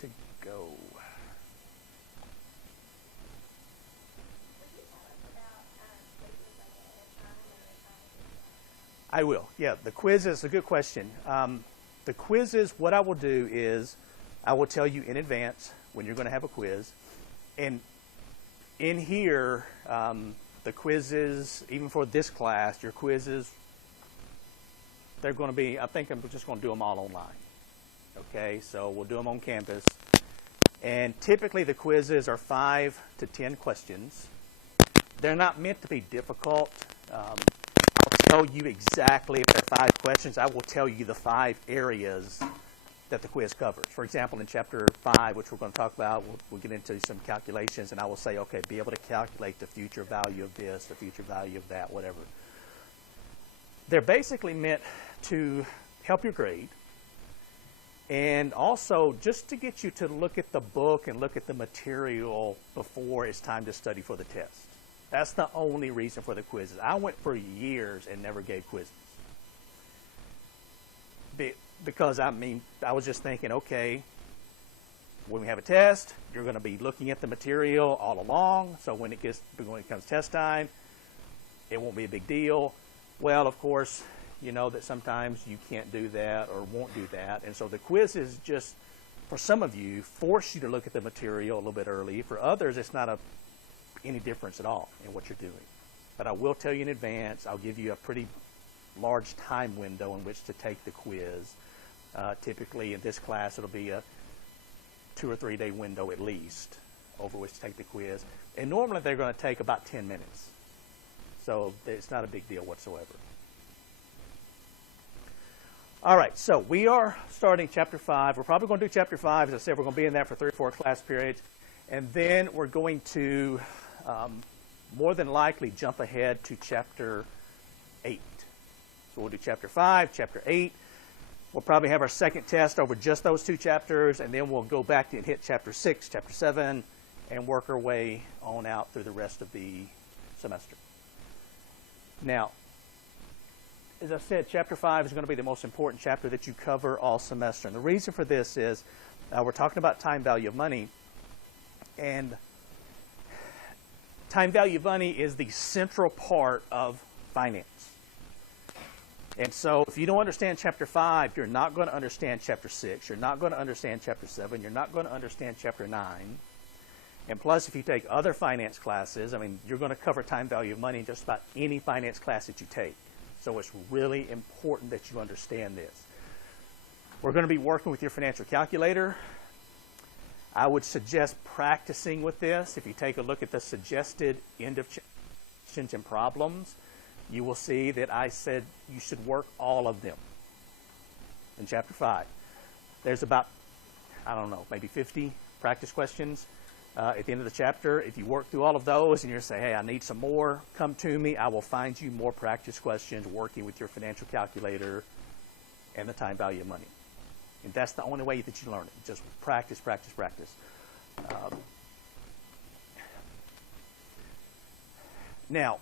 to go. I will. Yeah, the quiz is a good question. The quizzes, what I will do is I will tell you in advance when you're going to have a quiz. And in here, the quizzes, even for this class, your quizzes, they're going to be, I think I'm just going to do them all online. Okay, so we'll do them on campus. And typically the quizzes are 5 to 10 questions. They're not meant to be difficult. I'll tell you exactly if there are 5 questions. I will tell you the 5 areas that the quiz covers. For example, in Chapter 5, which we're going to talk about, we'll get into some calculations, and I will say, okay, be able to calculate the future value of this, the future value of that, whatever. They're basically meant to help your grade, and also just to get you to look at the book and look at the material before it's time to study for the test. That's the only reason for the quizzes. I went for years and never gave quizzes. Because, I mean, I was just thinking, okay, when we have a test, you're going to be looking at the material all along, so when it comes test time, it won't be a big deal. Well, of course, you know that sometimes you can't do that or won't do that, and so the quizzes just, for some of you, force you to look at the material a little bit early. For others, it's not any difference at all in what you're doing. But I will tell you in advance, I'll give you a pretty large time window in which to take the quiz. Typically in this class it'll be a 2 or 3 day window at least over which to take the quiz. And normally they're going to take about 10 minutes. So it's not a big deal whatsoever. All right, so we are starting Chapter 5. We're probably going to do Chapter 5. As I said, we're going to be in that for 3 or 4 class periods. And then we're going to more than likely jump ahead to Chapter 8. So we'll do Chapter 5, Chapter 8. We'll probably have our second test over just those 2 chapters, and then we'll go back and hit Chapter 6, Chapter 7, and work our way on out through the rest of the semester. Now, as I said, Chapter 5 is going to be the most important chapter that you cover all semester. And the reason for this is we're talking about time value of money, and time value of money is the central part of finance. And so if you don't understand Chapter 5, you're not going to understand Chapter 6. You're not going to understand Chapter 7. You're not going to understand Chapter 9. And plus, if you take other finance classes, I mean, you're going to cover time value of money in just about any finance class that you take. So it's really important that you understand this. We're going to be working with your financial calculator. I would suggest practicing with this. If you take a look at the suggested end of questions and problems, you will see that I said you should work all of them in Chapter 5. There's about, I don't know, maybe 50 practice questions at the end of the chapter. If you work through all of those and you're saying, hey, I need some more, come to me. I will find you more practice questions working with your financial calculator and the time value of money. And that's the only way that you learn it. Just practice, practice, practice. Now,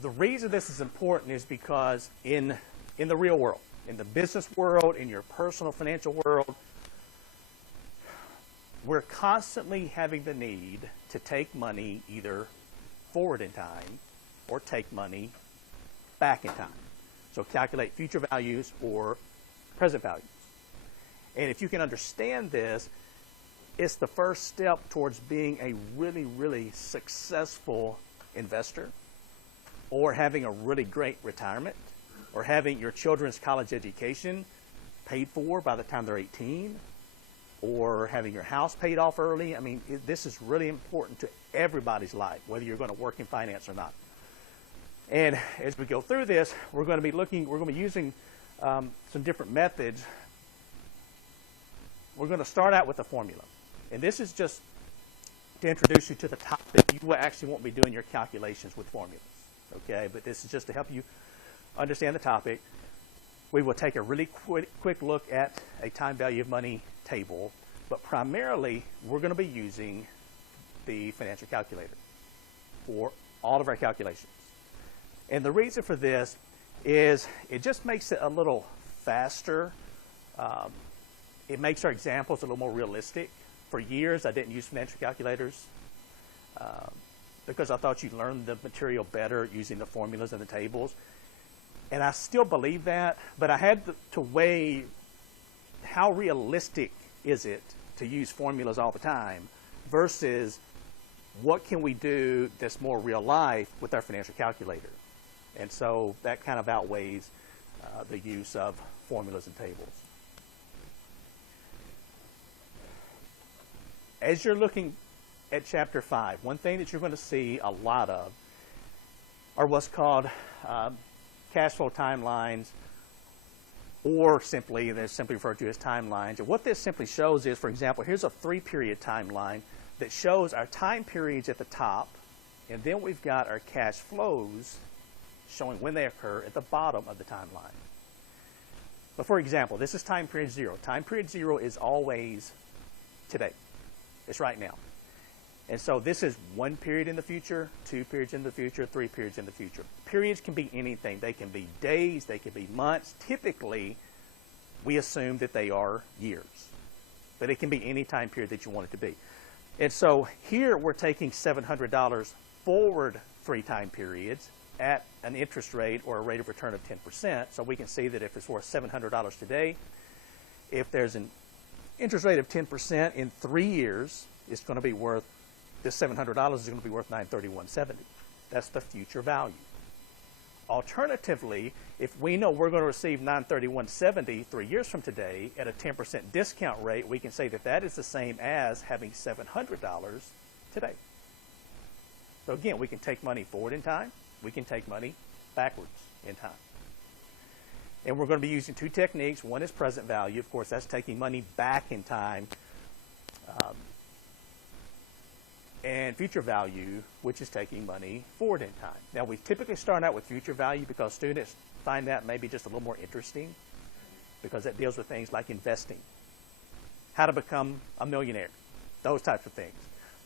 the reason this is important is because in the real world, in the business world, in your personal financial world, we're constantly having the need to take money either forward in time or take money back in time. So calculate future values or present values. And if you can understand this, it's the first step towards being a really, really successful investor, or having a really great retirement, or having your children's college education paid for by the time they're 18, or having your house paid off early. I mean, this is really important to everybody's life, whether you're going to work in finance or not. And as we go through this, we're going to be using some different methods. We're going to start out with a formula. And this is just to introduce you to the topic. You actually won't be doing your calculations with formulas. Okay, but this is just to help you understand the topic. We will take a really quick look at a time value of money table, but primarily we're going to be using the financial calculator for all of our calculations. And the reason for this is it just makes it a little faster it makes our examples a little more realistic. For years, I didn't use financial calculators because I thought you learned the material better using the formulas and the tables. And I still believe that, but I had to weigh how realistic is it to use formulas all the time versus what can we do that's more real life with our financial calculator. And so that kind of outweighs the use of formulas and tables. As you're looking at Chapter 5, one thing that you're going to see a lot of are what's called cash flow timelines, or simply, they're simply referred to as timelines. And what this simply shows is, for example, here's a 3-period timeline that shows our time periods at the top, and then we've got our cash flows showing when they occur at the bottom of the timeline. But for example, this is time period 0. Time period 0 is always today. It's right now. And so this is 1 period in the future, 2 periods in the future, 3 periods in the future. Periods can be anything. They can be days, they can be months. Typically, we assume that they are years. But it can be any time period that you want it to be. And so here we're taking $700 forward 3 time periods at an interest rate or a rate of return of 10%. So we can see that if it's worth $700 today, if there's an interest rate of 10% in 3 years, it's going to be worth, this $700 is going to be worth $931.70. That's the future value. Alternatively, if we know we're going to receive $931.70 3 years from today at a 10% discount rate, we can say that that is the same as having $700 today. So again, we can take money forward in time. We can take money backwards in time. And we're going to be using 2 techniques. One is present value. Of course, that's taking money back in time. And future value, which is taking money forward in time. Now, we typically start out with future value because students find that maybe just a little more interesting because it deals with things like investing, how to become a millionaire, those types of things.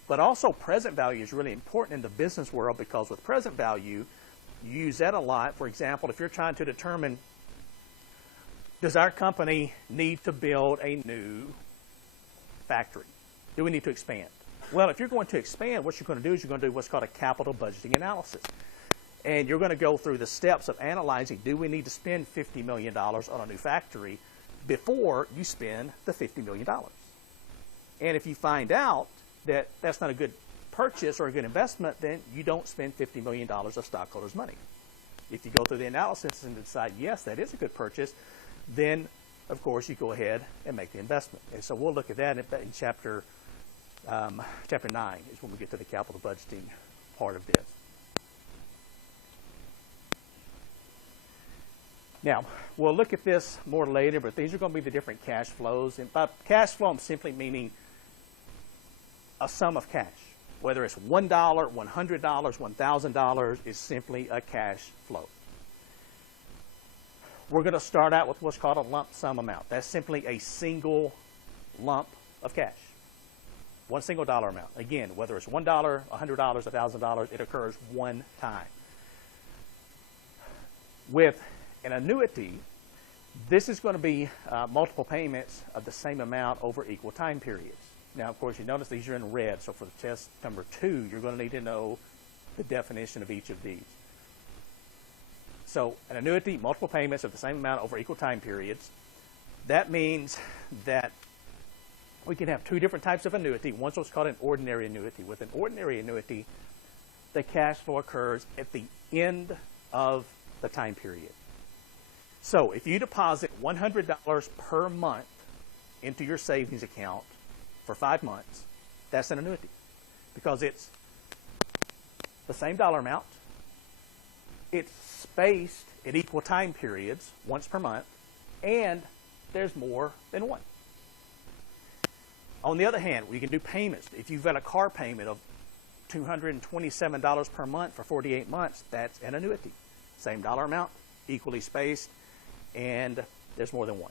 But also present value is really important in the business world because with present value, you use that a lot. For example, if you're trying to determine, does our company need to build a new factory? Do we need to expand? Well, if you're going to expand, what you're going to do is you're going to do what's called a capital budgeting analysis. And you're going to go through the steps of analyzing, do we need to spend $50 million on a new factory before you spend the $50 million? And if you find out that that's not a good purchase or a good investment, then you don't spend $50 million of stockholders' money. If you go through the analysis and decide, yes, that is a good purchase, then, of course, you go ahead and make the investment. And so we'll look at that in Chapter 9 is when we get to the capital budgeting part of this. Now, we'll look at this more later, but these are going to be the different cash flows. And by cash flow, I'm simply meaning a sum of cash. Whether it's $1, $100, $1,000 is simply a cash flow. We're going to start out with what's called a lump sum amount. That's simply a single lump of cash. One single dollar amount. Again, whether it's $1, $100, $1,000, it occurs one time. With an annuity, this is going to be multiple payments of the same amount over equal time periods. Now, of course, you notice these are in red, so for the test number 2, you're going to need to know the definition of each of these. So, an annuity, multiple payments of the same amount over equal time periods. That means that we can have 2 different types of annuity. One's what's called an ordinary annuity. With an ordinary annuity, the cash flow occurs at the end of the time period. So if you deposit $100 per month into your savings account for 5 months, that's an annuity because it's the same dollar amount. It's spaced at equal time periods, once per month, and there's more than one. On the other hand, we can do payments. If you've got a car payment of $227 per month for 48 months, that's an annuity. Same dollar amount, equally spaced, and there's more than one.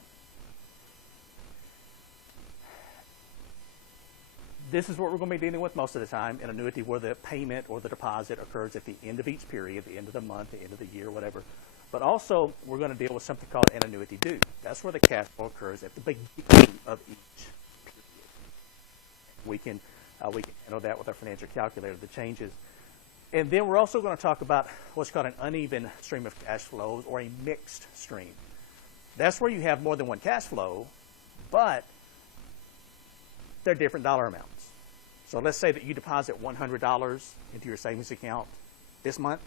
This is what we're going to be dealing with most of the time, an annuity where the payment or the deposit occurs at the end of each period, the end of the month, the end of the year, whatever. but also we're going to deal with something called an annuity due. That's where the cash flow occurs at the beginning of each period. We can handle that with our financial calculator, the changes. And then we're also going to talk about what's called an uneven stream of cash flows, or a mixed stream. That's where you have more than one cash flow, but they're different dollar amounts. So let's say that you deposit $100 into your savings account this month,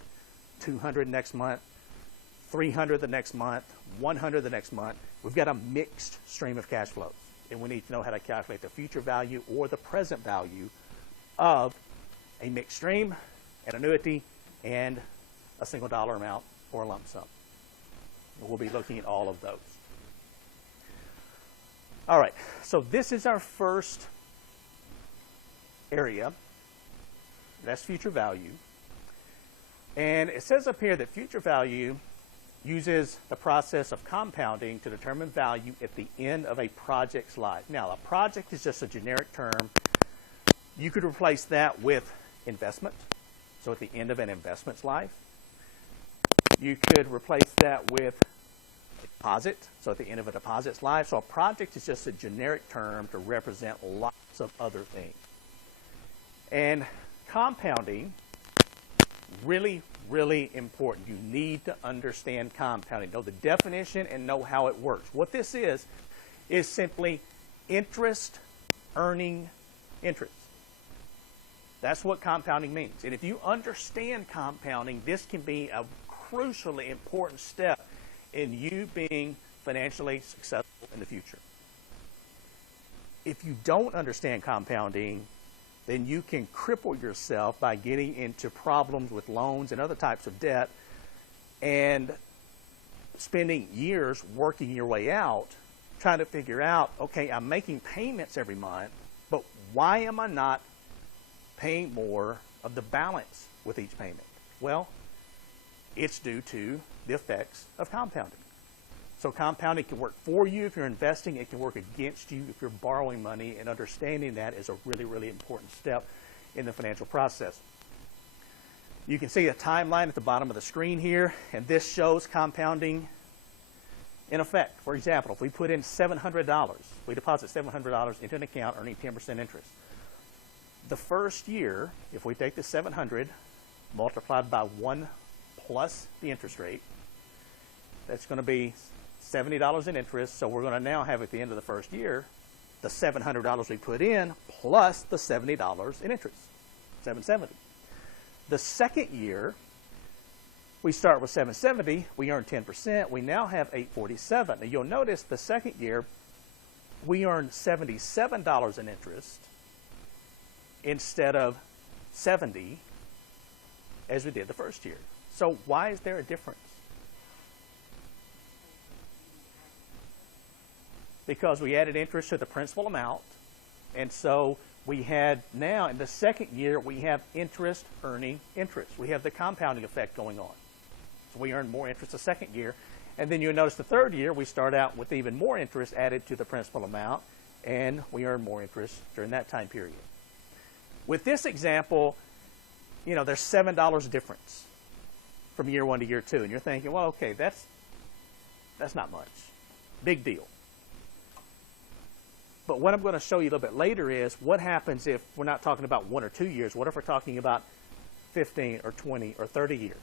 $200 next month, $300 the next month, $100 the next month. We've got a mixed stream of cash flows, and we need to know how to calculate the future value or the present value of a mixed stream, an annuity, and a single dollar amount or a lump sum. We'll be looking at all of those. All right, so this is our first area. That's future value. And it says up here that future value uses the process of compounding to determine value at the end of a project's life. Now, a project is just a generic term. You could replace that with investment, so at the end of an investment's life. You could replace that with a deposit, so at the end of a deposit's life. So a project is just a generic term to represent lots of other things. And compounding, really, really important. You need to understand compounding, know the definition and know how it works. What this is simply interest earning interest. That's what compounding means. And if you understand compounding, this can be a crucially important step in you being financially successful in the future. If you don't understand compounding, then you can cripple yourself by getting into problems with loans and other types of debt and spending years working your way out, trying to figure out, okay, I'm making payments every month, but why am I not paying more of the balance with each payment? Well, it's due to the effects of compounding. So compounding can work for you if you're investing. It can work against you if you're borrowing money, and understanding that is a really, really important step in the financial process. You can see a timeline at the bottom of the screen here, and this shows compounding in effect. For example, if we put in $700, we deposit $700 into an account earning 10% interest. The first year, if we take the 700 multiplied by 1 plus the interest rate, that's going to be $70 in interest. So we're going to now have at the end of the first year the $700 we put in plus the $70 in interest, $770. The second year, we start with $770. We earn 10%. We now have $847. Now you'll notice the second year we earned $77 in interest instead of $70 as we did the first year. So why is there a difference? Because we added interest to the principal amount, and so we had now in the second year we have interest earning interest. We have the compounding effect going on. So we earn more interest the second year, and then you'll notice the third year we start out with even more interest added to the principal amount, and we earn more interest during that time period. With this example, you know, there's $7 difference from year 1 to year 2, and you're thinking, well, okay, that's not much. Big deal. But what I'm going to show you a little bit later is what happens if we're not talking about 1 or 2 years. What if we're talking about 15 or 20 or 30 years?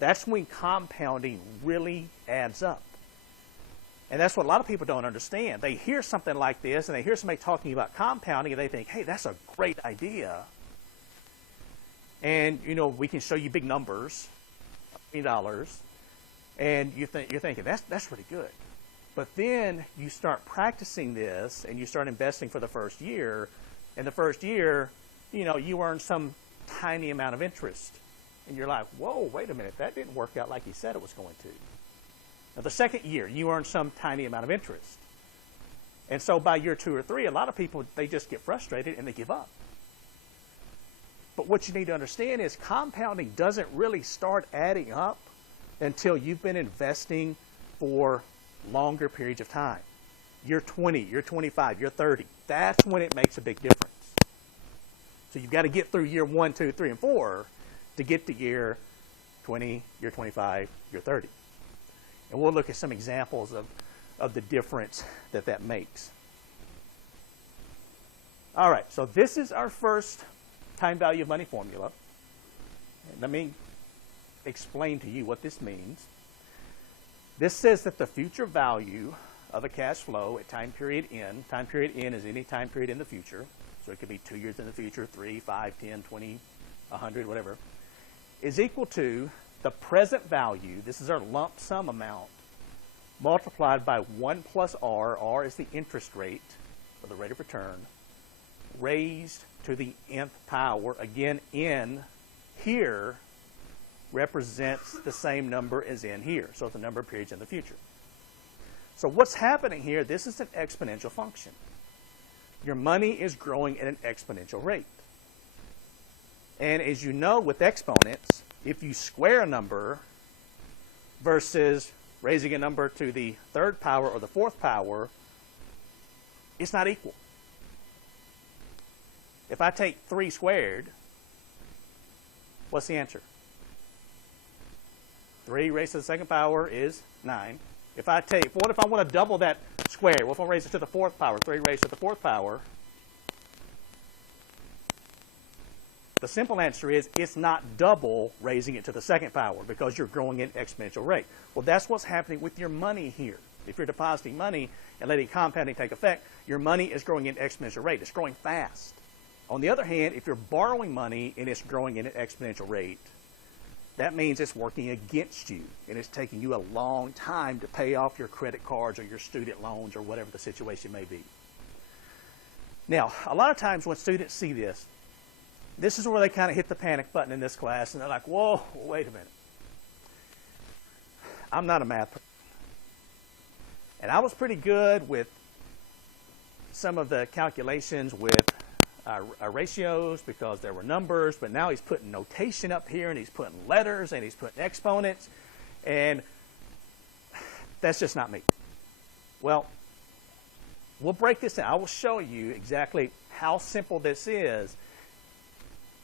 That's when compounding really adds up. And that's what a lot of people don't understand. They hear something like this, and they hear somebody talking about compounding, and they think, hey, that's a great idea. And, you know, we can show you big numbers, $20, and you're thinking, that's really good. But then you start practicing this, and you start investing for the first year. And the first year, you know, you earn some tiny amount of interest. And you're like, whoa, wait a minute, that didn't work out like he said it was going to. Now, the second year, you earn some tiny amount of interest. And so by year 2 or 3, a lot of people, they just get frustrated and they give up. But what you need to understand is compounding doesn't really start adding up until you've been investing for longer periods of time. You're 20, you're 25, you're 30. That's when it makes a big difference. So you've got to get through year 1, 2, 3, and 4 to get to year 20, year 25, year 30. And we'll look at some examples of the difference that that makes. All right, so this is our first time value of money formula. And let me explain to you what this means. This says that the future value of a cash flow at time period N is any time period in the future, so it could be 2 years in the future, 3, 5, 10, 20, 100, whatever, is equal to the present value, this is our lump sum amount, multiplied by 1 plus R is the interest rate, or the rate of return, raised to the nth power. Again, N here represents the same number as N here, so the number of periods in the future. So what's happening here, this is an exponential function. Your money is growing at an exponential rate. And as you know with exponents, if you square a number versus raising a number to the third power or the fourth power, it's not equal. If I take 3 squared, what's the answer? 3 raised to the second power is 9. What if I want to double that square? What if I raise it to the fourth power? 3 raised to the fourth power. The simple answer is it's not double raising it to the second power because you're growing at an exponential rate. Well, that's what's happening with your money here. If you're depositing money and letting compounding take effect, your money is growing at an exponential rate. It's growing fast. On the other hand, if you're borrowing money and it's growing at an exponential rate, that means it's working against you, and it's taking you a long time to pay off your credit cards or your student loans or whatever the situation may be. Now, a lot of times when students see this, this is where they kind of hit the panic button in this class, and they're like, whoa, wait a minute. I'm not a math person. And I was pretty good with some of the calculations with our ratios because there were numbers, but now he's putting notation up here, and he's putting letters, and he's putting exponents, and that's just not me. Well, we'll break this down. I will show you exactly how simple this is,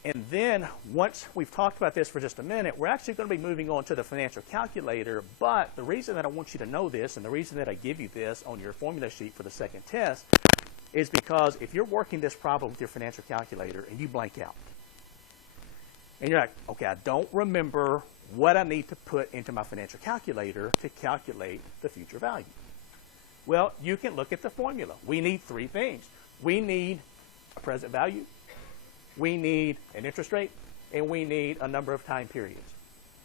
and then once we've talked about this for just a minute, we're actually going to be moving on to the financial calculator, but the reason that I want you to know this, and the reason that I give you this on your formula sheet for the second test, is because if you're working this problem with your financial calculator and you blank out, and you're like, okay, I don't remember what I need to put into my financial calculator to calculate the future value. Well, you can look at the formula. We need 3 things. We need a present value, we need an interest rate, and we need a number of time periods.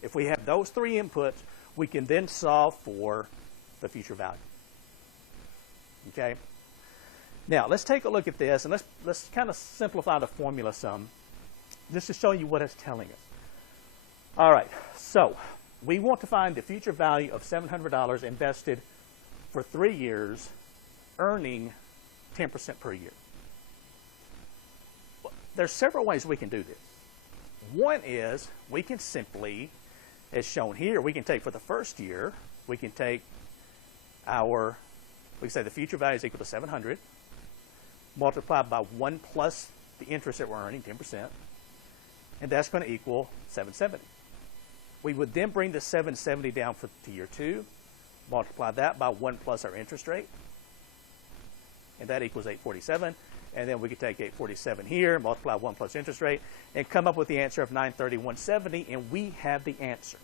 If we have those 3 inputs, we can then solve for the future value. Okay? Now, let's take a look at this, and let's kind of simplify the formula some, just to show you what it's telling us. All right, so we want to find the future value of $700 invested for 3 years, earning 10% per year. There's several ways we can do this. One is we can simply, as shown here, we can take for the first year, we can take we can say the future value is equal to 700, multiplied by 1 plus the interest that we're earning, 10%, and that's going to equal 770. We would then bring the 770 down to year 2, multiply that by 1 plus our interest rate, and that equals 847. And then we could take 847 here, multiply 1 plus interest rate, and come up with the answer of 931.70, and we have the answer.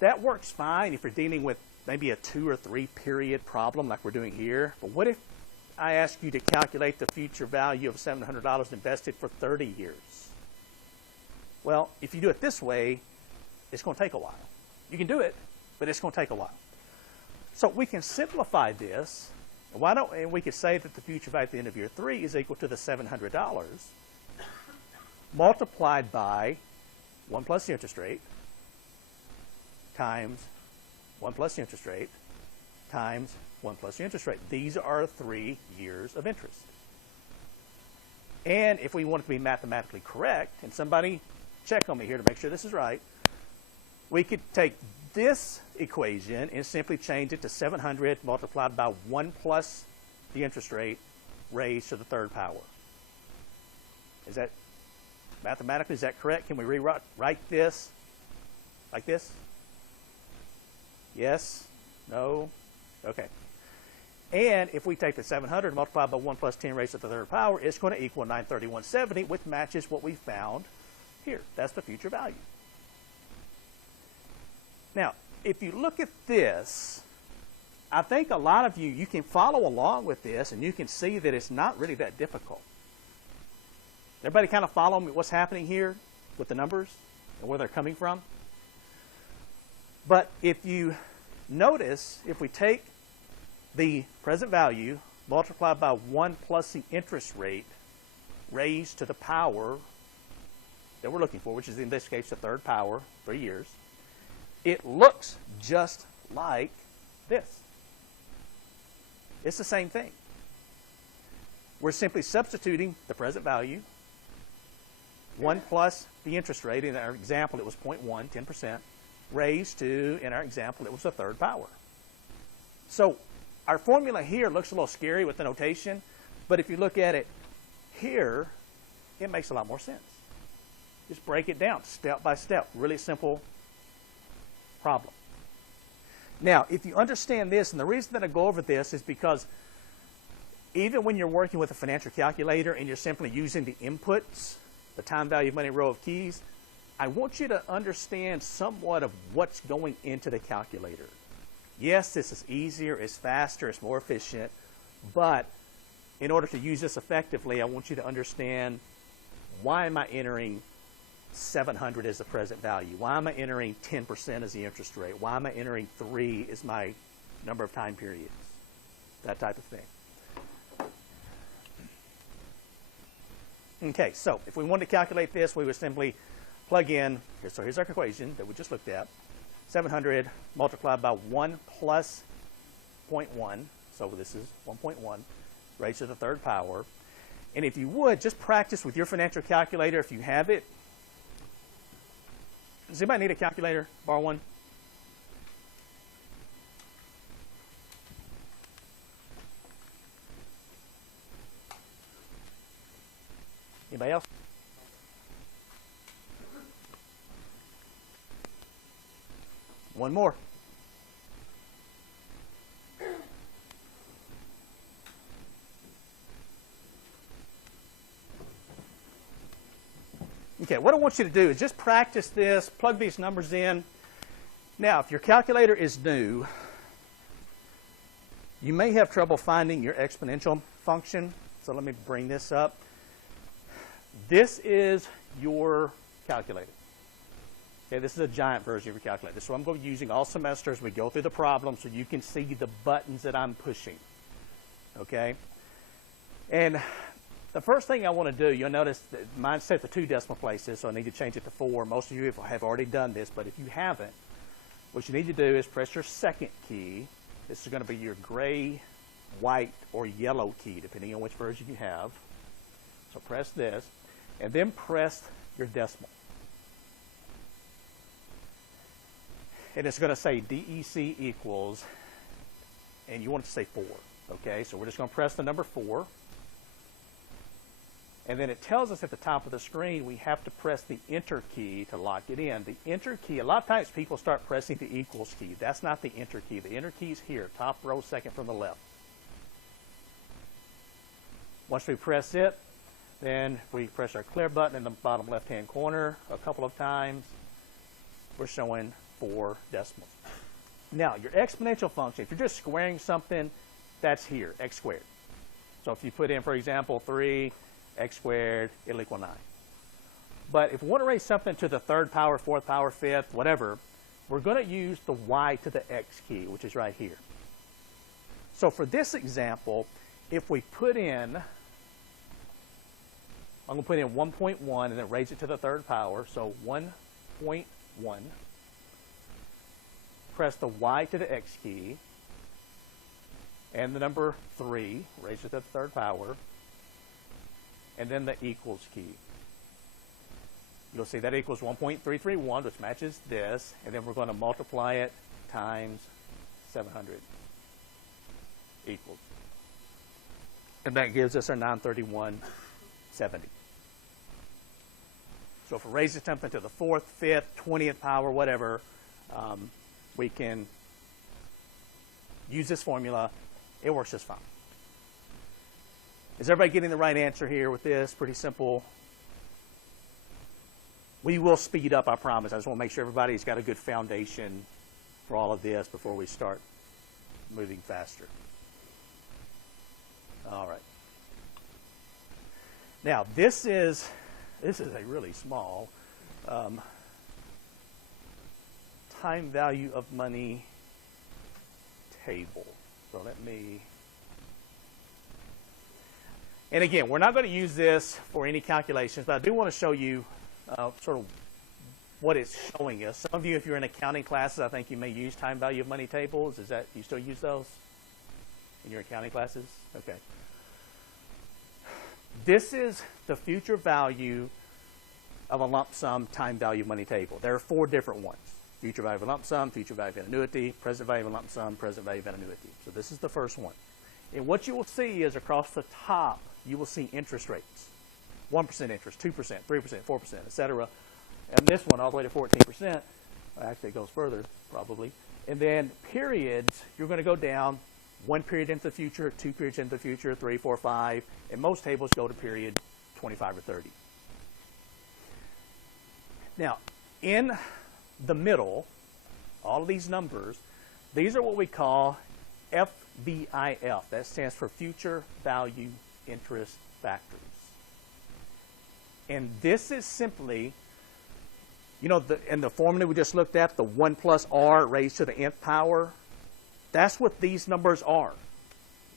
That works fine if you're dealing with maybe a 2 or 3 period problem like we're doing here. But what if I ask you to calculate the future value of $700 invested for 30 years? Well, if you do it this way, it's going to take a while. You can do it, but it's going to take a while. So we can simplify this. And we could say that the future value at the end of year 3 is equal to the $700 multiplied by 1 plus the interest rate times 1 plus the interest rate times 1 plus the interest rate. These are 3 years of interest. And if we want it to be mathematically correct, and somebody check on me here to make sure this is right, we could take this equation and simply change it to 700 multiplied by 1 plus the interest rate raised to the third power. Is that Mathematically, is that correct? Can we rewrite this like this? Yes? No? Okay. And if we take the 700 multiplied by 1 plus 10 raised to the third power, it's going to equal 931.70, which matches what we found here. That's the future value. Now, if you look at this, I think a lot of you can follow along with this, and you can see that it's not really that difficult. Everybody kind of follow me what's happening here with the numbers and where they're coming from? But if you notice, if we take the present value multiplied by 1 plus the interest rate raised to the power that we're looking for, which is in this case the third power, 3 years, it looks just like this. It's the same thing. We're simply substituting the present value, 1 plus the interest rate. In our example, it was 0.1, 10%, raised to, in our example, it was the third power. So our formula here looks a little scary with the notation, but if you look at it here, it makes a lot more sense. Just break it down step by step. Really simple problem. Now, if you understand this, and the reason that I go over this is because even when you're working with a financial calculator and you're simply using the inputs, the time value of money row of keys, I want you to understand somewhat of what's going into the calculator. Yes, this is easier, it's faster, it's more efficient, but in order to use this effectively, I want you to understand, why am I entering 700 as the present value? Why am I entering 10% as the interest rate? Why am I entering 3 as my number of time periods? That type of thing. Okay, so if we wanted to calculate this, we would simply plug in, so here's our equation that we just looked at, 700 multiplied by 1 plus 0.1, so this is 1.1, raised to the third power. And if you would, just practice with your financial calculator if you have it. Does anybody need a calculator? Borrow one? Anybody else? One more. Okay, what I want you to do is just practice this, plug these numbers in. Now, if your calculator is new, you may have trouble finding your exponential function. So let me bring this up. This is your calculator. Okay, this is a giant version of your calculator. So I'm going to be using all semester as we go through the problem so you can see the buttons that I'm pushing. Okay? And the first thing I want to do, you'll notice that mine's set to 2 decimal places, so I need to change it to 4. Most of you have already done this, but if you haven't, what you need to do is press your second key. This is going to be your gray, white, or yellow key, depending on which version you have. So press this, and then press your decimal. And it's going to say DEC equals, and you want it to say 4. Okay, so we're just going to press the number 4. And then it tells us at the top of the screen we have to press the enter key to lock it in. The enter key, a lot of times people start pressing the equals key. That's not the enter key. The enter key is here, top row, second from the left. Once we press it, then we press our clear button in the bottom left-hand corner a couple of times. We're showing 4 decimals. Now, your exponential function, if you're just squaring something, that's here, x squared. So if you put in, for example, 3, x squared, it'll equal 9. But if we want to raise something to the third power, fourth power, fifth, whatever, we're going to use the y to the x key, which is right here. So for this example, if we put in, I'm going to put in 1.1 and then raise it to the third power, so 1.1, press the y to the x key, and the number 3, raise it to the third power, and then the equals key. You'll see that equals 1.331, which matches this, and then we're going to multiply it times 700 equals. And that gives us our 931.70. So if we raise something to the 4th, 5th, 20th power, whatever, we can use this formula. It works just fine. Is everybody getting the right answer here with this? Pretty simple. We will speed up, I promise. I just want to make sure everybody's got a good foundation for all of this before we start moving faster. All right. Now, this is a really small time value of money table. So let me... And again, we're not going to use this for any calculations, but I do want to show you sort of what it's showing us. Some of you, if you're in accounting classes, I think you may use time value of money tables. Is that, you still use those in your accounting classes? Okay. This is the future value of a lump sum time value of money table. There are 4 different ones. Future value of a lump sum, future value of an annuity, present value of a lump sum, present value of an annuity. So this is the first one. And what you will see is across the top, you will see interest rates. 1% interest, 2%, 3%, 4%, etc. And this one all the way to 14%. Actually, it goes further, probably. And then periods, you're going to go down 1 period into the future, 2 periods into the future, 3, 4, 5. And most tables go to period 25 or 30. Now, in the middle, all of these numbers, these are what we call FVIF. That stands for Future Value Interest Factors. And this is simply, you know, in the formula we just looked at, the 1 plus R raised to the nth power, that's what these numbers are.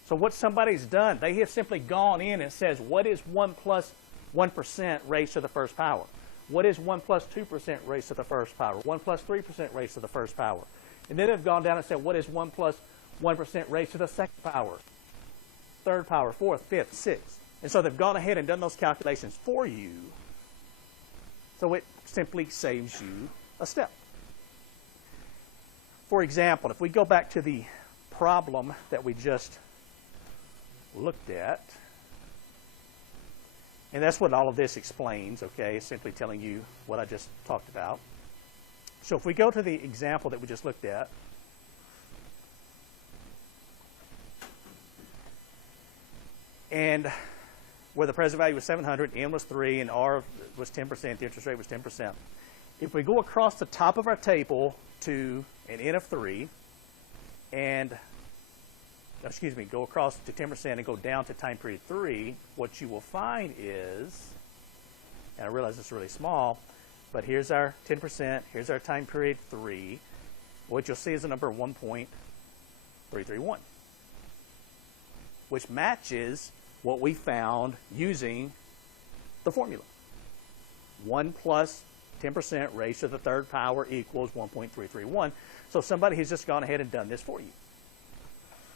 So what somebody's done, they have simply gone in and says, what is 1 plus 1% raised to the first power? What is 1 plus 2% raised to the first power? 1 plus 3% raised to the first power? And then they've gone down and said, what is 1 plus 1% raised to the second power? Third power, fourth, fifth, sixth. And so they've gone ahead and done those calculations for you. So it simply saves you a step. For example, if we go back to the problem that we just looked at, and that's what all of this explains, okay? It's simply telling you what I just talked about. So if we go to the example that we just looked at, and where the present value was 700, N was 3, and R was 10%, the interest rate was 10%. If we go across the top of our table to an N of 3, and, excuse me, go across to 10% and go down to time period 3, what you will find is, and I realize it's really small, but here's our 10%, here's our time period 3. What you'll see is a number 1.331, which matches what we found using the formula. 1 plus 10% raised to the third power equals 1.331. So somebody has just gone ahead and done this for you.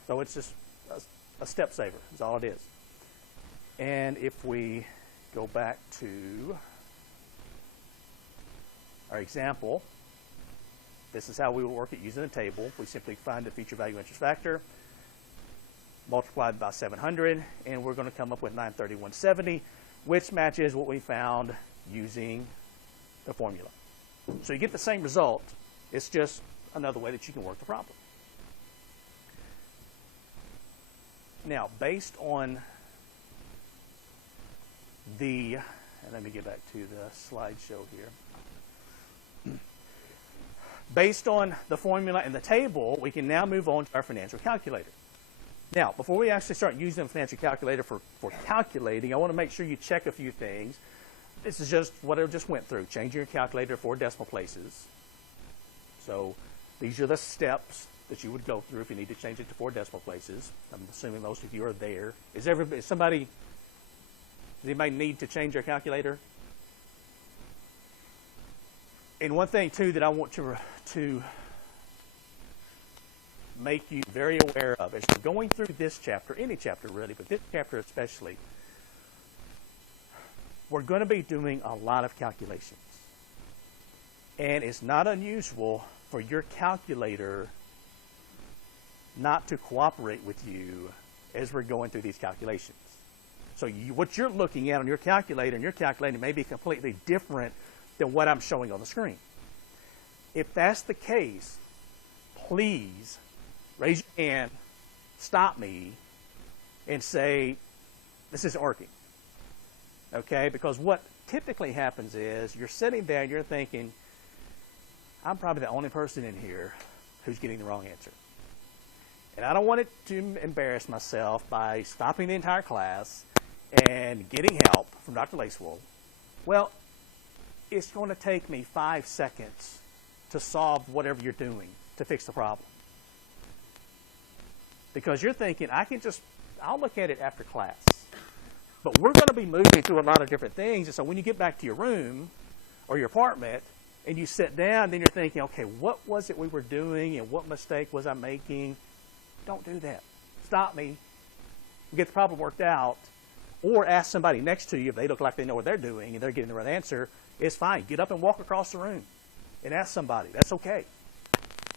So it's just a step saver, is all it is. And if we go back to our example, this is how we will work it using a table. We simply find the future value interest factor, multiplied by 700, and we're going to come up with 931.70, which matches what we found using the formula. So you get the same result. It's just another way that you can work the problem. Now, based on the, and let me get back to the slideshow here. Based on the formula and the table, we can now move on to our financial calculator. Now, before we actually start using the financial calculator for calculating, I want to make sure you check a few things. This is just what I just went through, changing your calculator to 4 decimal places. So these are the steps that you would go through if you need to change it to 4 decimal places. I'm assuming most of you are there. Does anybody need to change their calculator? And one thing, too, that I want to make you very aware of as you're going through this chapter, any chapter really, but this chapter especially, we're going to be doing a lot of calculations. And it's not unusual for your calculator not to cooperate with you as we're going through these calculations. So what you're looking at on your calculator and your calculator may be completely different than what I'm showing on the screen. If that's the case, please raise your hand, stop me, and say, this isn't working. Okay? Because what typically happens is you're sitting there and you're thinking, I'm probably the only person in here who's getting the wrong answer. And I don't want it to embarrass myself by stopping the entire class and getting help from Dr. Lacewold. Well, it's going to take me 5 seconds to solve whatever you're doing to fix the problem. Because you're thinking, I'll look at it after class. But we're going to be moving through a lot of different things. And so when you get back to your room or your apartment and you sit down, then you're thinking, okay, what was it we were doing and what mistake was I making? Don't do that. Stop me. Get the problem worked out. Or ask somebody next to you if they look like they know what they're doing and they're getting the right answer. It's fine. Get up and walk across the room and ask somebody. That's okay.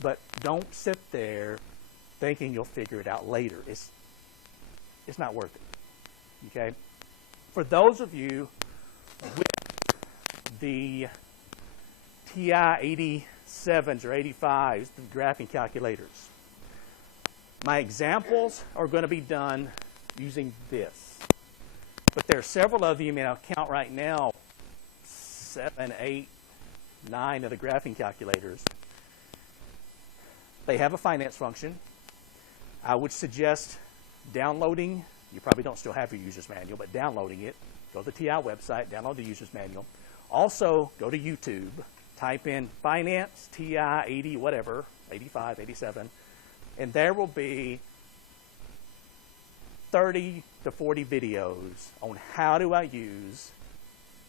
But don't sit there thinking you'll figure it out later. It's not worth it. Okay? For those of you with the TI 87s or 85s, the graphing calculators, my examples are going to be done using this. But there are several of you, I'll count right now, 7, 8, 9 of the graphing calculators. They have a finance function. I would suggest downloading. You probably don't still have your user's manual, but downloading it. Go to the TI website, download the user's manual. Also, go to YouTube, type in finance, TI 80, whatever, 85, 87, and there will be 30 to 40 videos on how do I use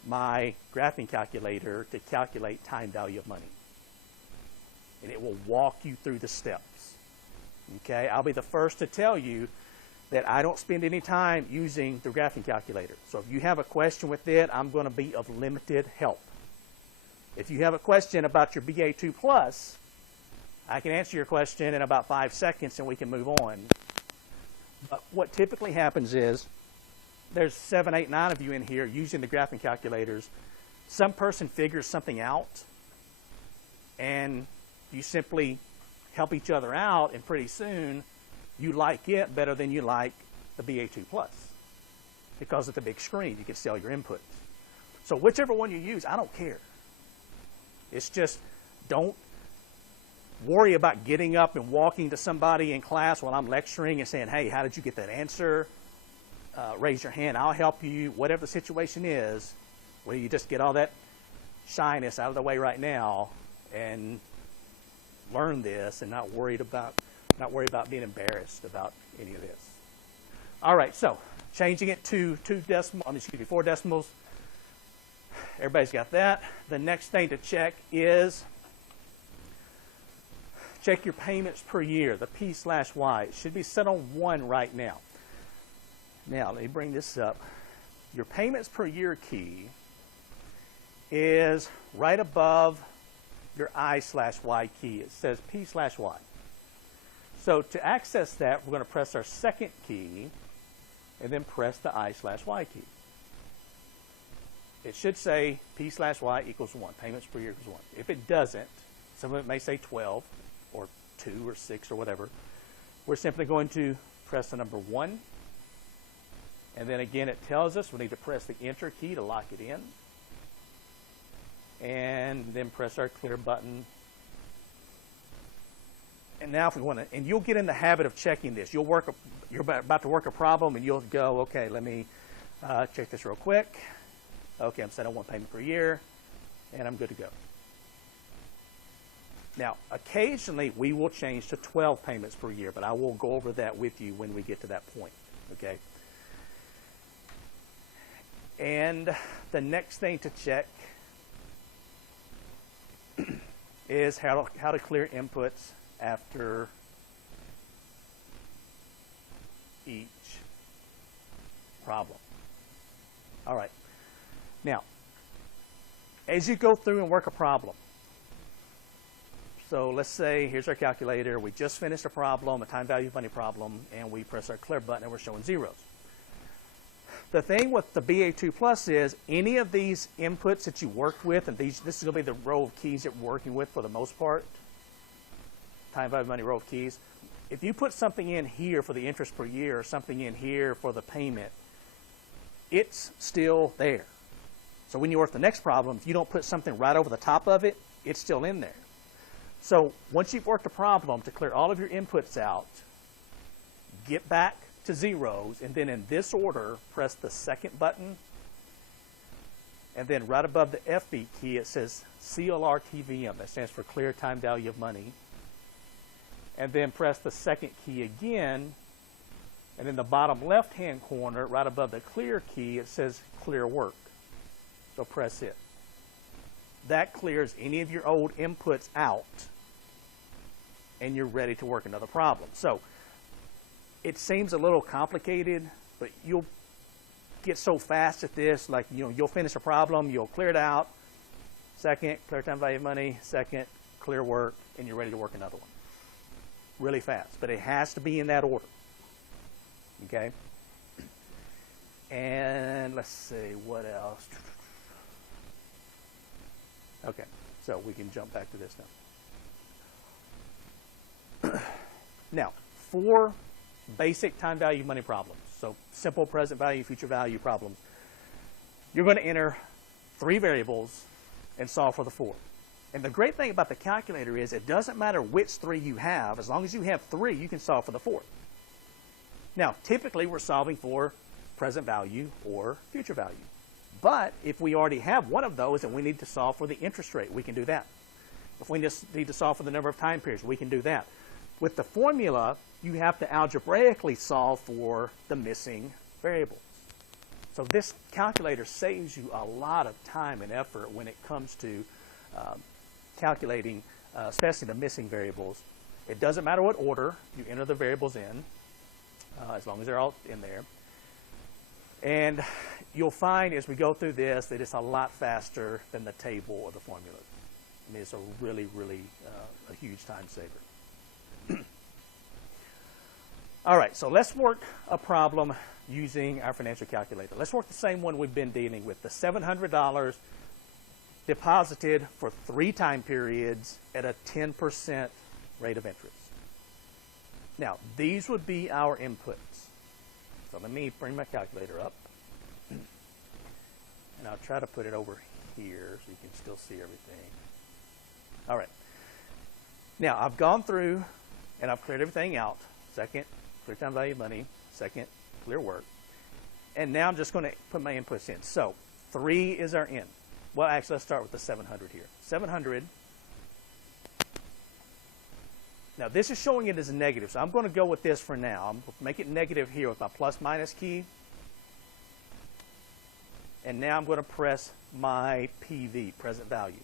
my graphing calculator to calculate time value of money. And it will walk you through the steps. Okay, I'll be the first to tell you that I don't spend any time using the graphing calculator. So if you have a question with it, I'm going to be of limited help. If you have a question about your BA2 Plus, I can answer your question in about 5 seconds and we can move on. But what typically happens is there's 7, 8, 9 of you in here using the graphing calculators. Some person figures something out and you simply help each other out, and pretty soon you like it better than you like the BA2 Plus because of the big screen. You can see all your inputs. So whichever one you use, I don't care. It's just don't worry about getting up and walking to somebody in class while I'm lecturing and saying, hey, how did you get that answer? Raise your hand. I'll help you. Whatever the situation is, well, you just get all that shyness out of the way right now and learn this and not worry about being embarrassed about any of this. All right, so changing it to 4 decimals. Everybody's got that. The next thing to check is check your payments per year, the P/Y. It should be set on 1 right now. Now, let me bring this up. Your payments per year key is right above your I/Y key. It says P/Y. So to access that, we're going to press our second key and then press the I/Y key. It should say P/Y equals 1, payments per year equals 1. If it doesn't, some of it may say 12 or 2 or 6 or whatever. We're simply going to press the number 1. And then again, it tells us we need to press the Enter key to lock it in. And then press our clear button. And now if we want to, and you'll get in the habit of checking this. You're about to work a problem and you'll go, okay, let me check this real quick. Okay, I'm set on 1 payment per year, and I'm good to go. Now, occasionally we will change to 12 payments per year, but I will go over that with you when we get to that point, okay? And the next thing to check is how to clear inputs after each problem. All right. Now, as you go through and work a problem, so let's say here's our calculator. We just finished a problem, a time value of money problem, and we press our clear button and we're showing zeros. The thing with the BA2 Plus is any of these inputs that you worked with, and this is going to be the row of keys that we're working with for the most part, time value of money row of keys. If you put something in here for the interest per year or something in here for the payment, it's still there. So when you work the next problem, if you don't put something right over the top of it, it's still in there. So once you've worked a problem to clear all of your inputs out, get back to zeros, and then in this order, press the second button, and then right above the FB key, it says CLR TVM. That stands for Clear Time Value of Money. And then press the second key again, and in the bottom left-hand corner, right above the clear key, it says Clear Work. So press it. That clears any of your old inputs out, and you're ready to work another problem. So it seems a little complicated, but you'll get so fast at this, like, you'll finish a problem, you'll clear it out, second, clear time value of money, second, clear work, and you're ready to work another one. Really fast, but it has to be in that order. Okay? And let's see, what else? Okay, so we can jump back to this now. Now, 4 basic time value money problems. So simple present value, future value problems. You're going to enter 3 variables and solve for the 4th. And the great thing about the calculator is it doesn't matter which 3 you have. As long as you have 3, you can solve for the 4th. Now, typically we're solving for present value or future value. But if we already have one of those and we need to solve for the interest rate, we can do that. If we just need to solve for the number of time periods, we can do that. With the formula, you have to algebraically solve for the missing variables. So this calculator saves you a lot of time and effort when it comes to calculating, especially the missing variables. It doesn't matter what order you enter the variables in, as long as they're all in there. And you'll find as we go through this that it's a lot faster than the table or the formula. I mean, it's a really, really a huge time saver. All right, so let's work a problem using our financial calculator. Let's work the same one we've been dealing with, the $700 deposited for 3 time periods at a 10% rate of interest. Now, these would be our inputs. So let me bring my calculator up. And I'll try to put it over here so you can still see everything. All right. Now, I've gone through and I've cleared everything out. Second, clear time value of money. Second, clear work. And now I'm just going to put my inputs in. So 3 is our in. Well, actually, let's start with the 700 here. 700. Now, this is showing it as a negative, so I'm going to go with this for now. I'm going to make it negative here with my plus minus key. And now I'm going to press my PV, present value.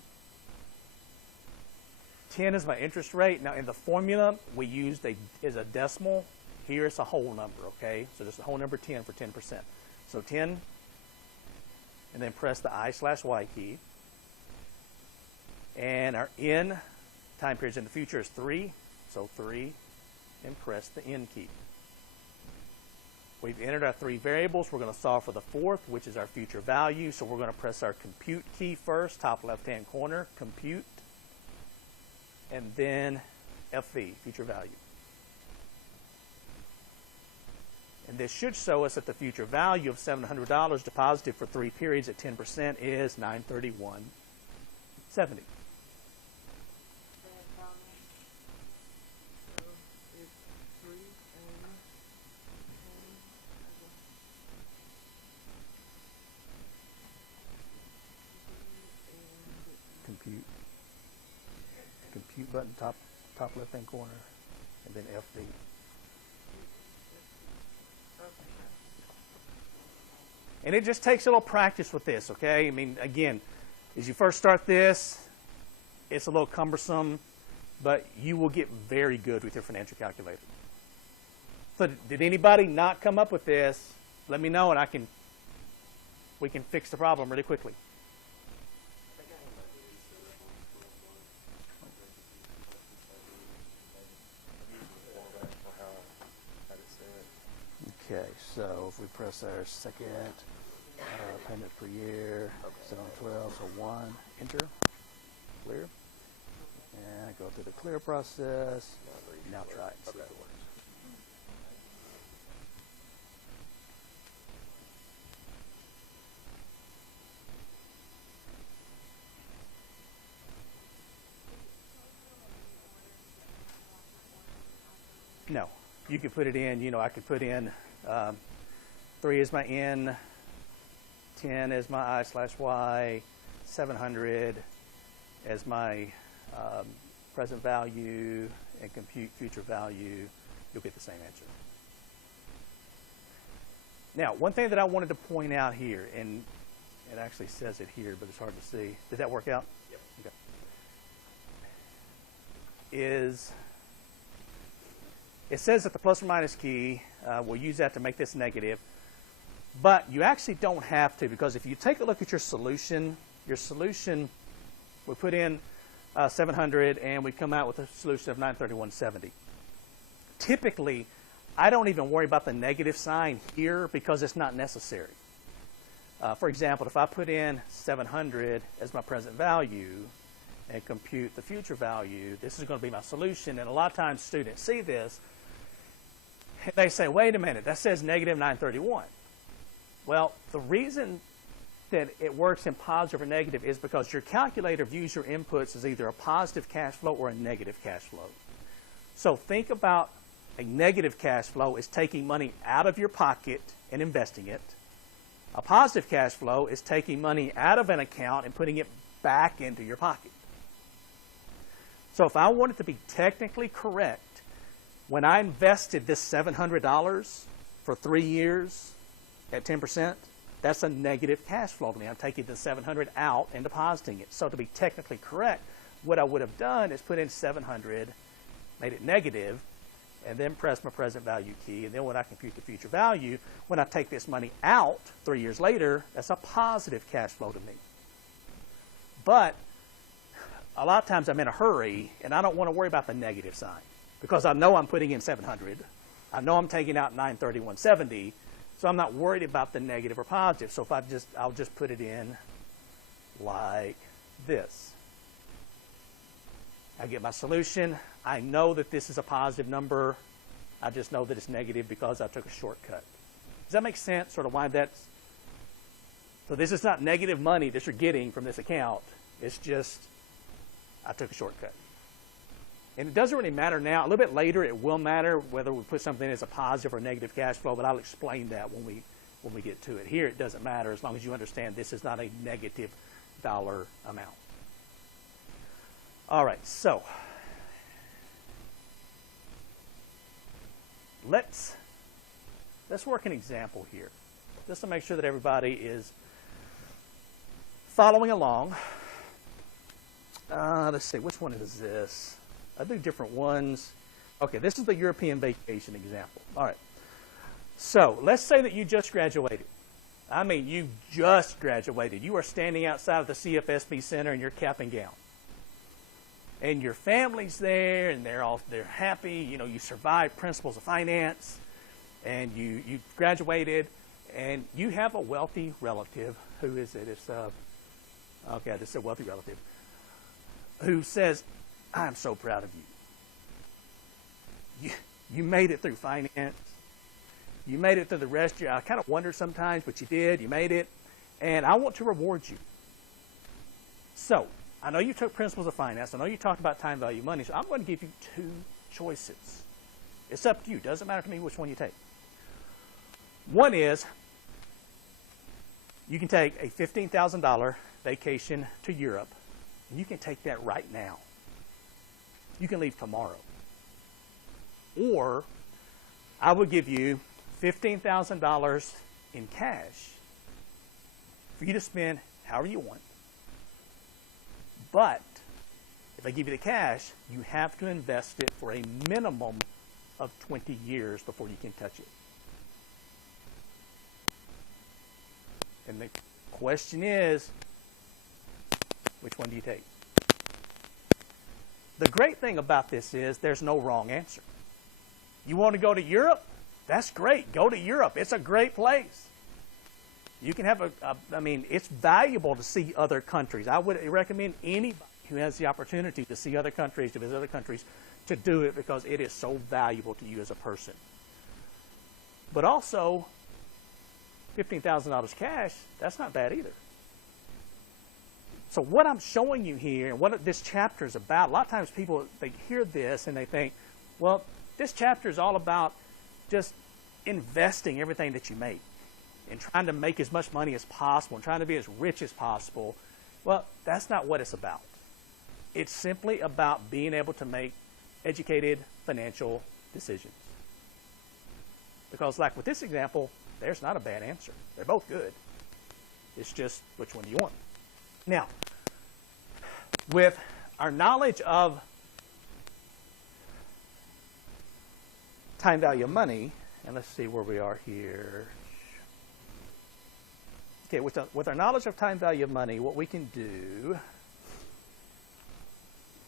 10 is my interest rate. Now, in the formula, we used is a decimal. Here it's a whole number, okay? So just a whole number 10 for 10%. So 10, and then press the I/Y key. And our in time periods in the future is 3. So 3, and press the N key. We've entered our 3 variables. We're going to solve for the 4th, which is our future value. So we're going to press our compute key first, top left-hand corner, compute, and then FV, future value. And this should show us that the future value of $700 deposited for 3 periods at 10% is $931.70. Compute button, top left hand corner, and then FV. And it just takes a little practice with this, okay? I mean, again, as you first start this, it's a little cumbersome, but you will get very good with your financial calculator. So did anybody not come up with this? Let me know, and we can fix the problem really quickly. Okay, So if we press our second payment per year, 712, so 1, enter, clear. And go through the clear process. Now try it and see if it works. No, you could put it in, you know, I could put in 3 as my N, 10 as my I/Y, 700 as my present value, and compute future value. You'll get the same answer. Now, one thing that I wanted to point out here, and it actually says it here, but it's hard to see. Did that work out? Yep. Okay. Is it says that the plus or minus key, we'll use that to make this negative, but you actually don't have to, because if you take a look at your solution, we put in 700 and we come out with a solution of 931.70. Typically, I don't even worry about the negative sign here because it's not necessary. For example, if I put in 700 as my present value and compute the future value, this is going to be my solution, and a lot of times students see this and they say, wait a minute, that says negative 931. Well, the reason that it works in positive or negative is because your calculator views your inputs as either a positive cash flow or a negative cash flow. So think about a negative cash flow is taking money out of your pocket and investing it. A positive cash flow is taking money out of an account and putting it back into your pocket. So if I want it to be technically correct, when I invested this $700 for 3 years at 10%, that's a negative cash flow to me. I'm taking the 700 out and depositing it. So to be technically correct, what I would have done is put in 700, made it negative, and then press my present value key. And then when I compute the future value, when I take this money out 3 years later, that's a positive cash flow to me. But a lot of times I'm in a hurry, and I don't want to worry about the negative sign because I know I'm putting in 700. I know I'm taking out 931.70, so I'm not worried about the negative or positive. So if I'll just put it in like this. I get my solution. I know that this is a positive number. I just know that it's negative because I took a shortcut. Does that make sense? Sort of why that's... So this is not negative money that you're getting from this account. It's just I took a shortcut. And it doesn't really matter now. A little bit later it will matter whether we put something as a positive or negative cash flow, but I'll explain that when we get to it. Here it doesn't matter as long as you understand this is not a negative dollar amount. All right, so let's work an example here just to make sure that everybody is following along. Let's see, which one is this? I do different ones. Okay, this is the European vacation example. All right. So let's say that you just graduated. I mean, you just graduated. You are standing outside of the CFSB Center in your cap and gown. And your family's there, and they're happy. You know, you survived Principles of Finance, and you graduated, and you have a wealthy relative. Who is it? It's okay, I just said wealthy relative, who says, I'm so proud of you. You made it through finance. You made it through the rest. I kind of wonder sometimes, but you did. You made it. And I want to reward you. So, I know you took Principles of Finance. I know you talked about time value money. So I'm going to give you 2 choices. It's up to you. It doesn't matter to me which one you take. One is you can take a $15,000 vacation to Europe. And you can take that right now. You can leave tomorrow. Or I would give you $15,000 in cash for you to spend however you want. But if I give you the cash, you have to invest it for a minimum of 20 years before you can touch it. And the question is, which one do you take? The great thing about this is there's no wrong answer. You want to go to Europe? That's great. Go to Europe. It's a great place. You can have I mean, it's valuable to see other countries. I would recommend anybody who has the opportunity to see other countries, to visit other countries, to do it because it is so valuable to you as a person. But also, $15,000 cash, that's not bad either. So what I'm showing you here and what this chapter is about, a lot of times people, they hear this and they think, well, this chapter is all about just investing everything that you make and trying to make as much money as possible and trying to be as rich as possible. Well, that's not what it's about. It's simply about being able to make educated financial decisions. Because like with this example, there's not a bad answer. They're both good. It's just which one do you want. Now, with our knowledge of time value of money, and let's see where we are here. Okay, with our knowledge of time value of money, what we can do,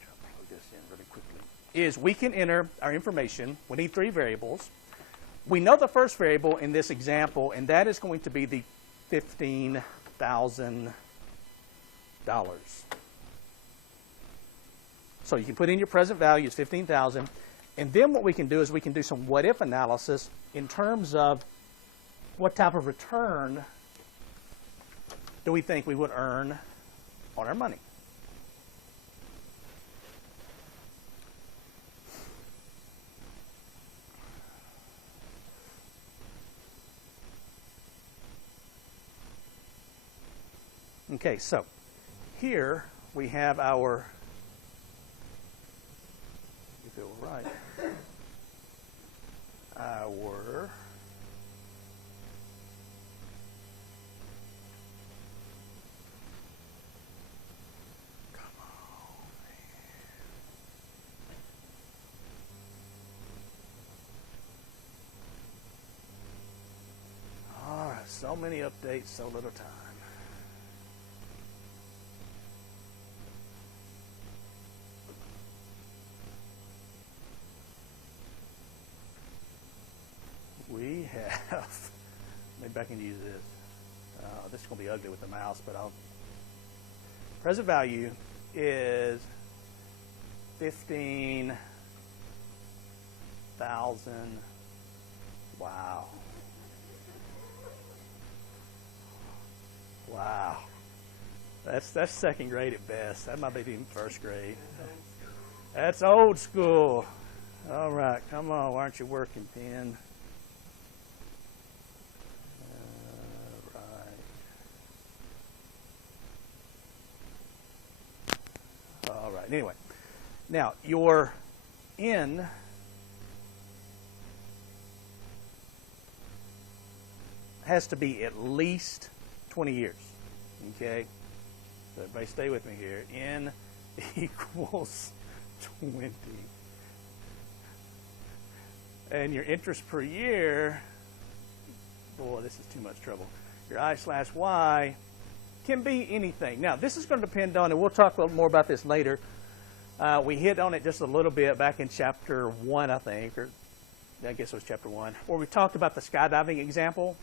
try to plug this in really quickly, is we can enter our information. We need 3 variables. We know the first variable in this example, and that is going to be the $15,000. So you can put in your present value is $15,000, and then what we can do is we can do some what-if analysis in terms of what type of return do we think we would earn on our money. Okay, so here we have our, if it were right, our so many updates, so little time. We have, maybe I can use this. This is going to be ugly with the mouse, but present value is 15,000. Wow. Wow. That's second grade at best. That might be even first grade. That's old school. All right, come on. Why aren't you working, pen? All right. Anyway, now your N has to be at least 20 years. Okay? So everybody stay with me here. N equals 20. And your interest per year, boy, this is too much trouble. Your I/Y can be anything. Now, this is going to depend on, and we'll talk a little more about this later. We hit on it just a little bit back in chapter 1, I think, or I guess it was chapter 1, where we talked about the skydiving example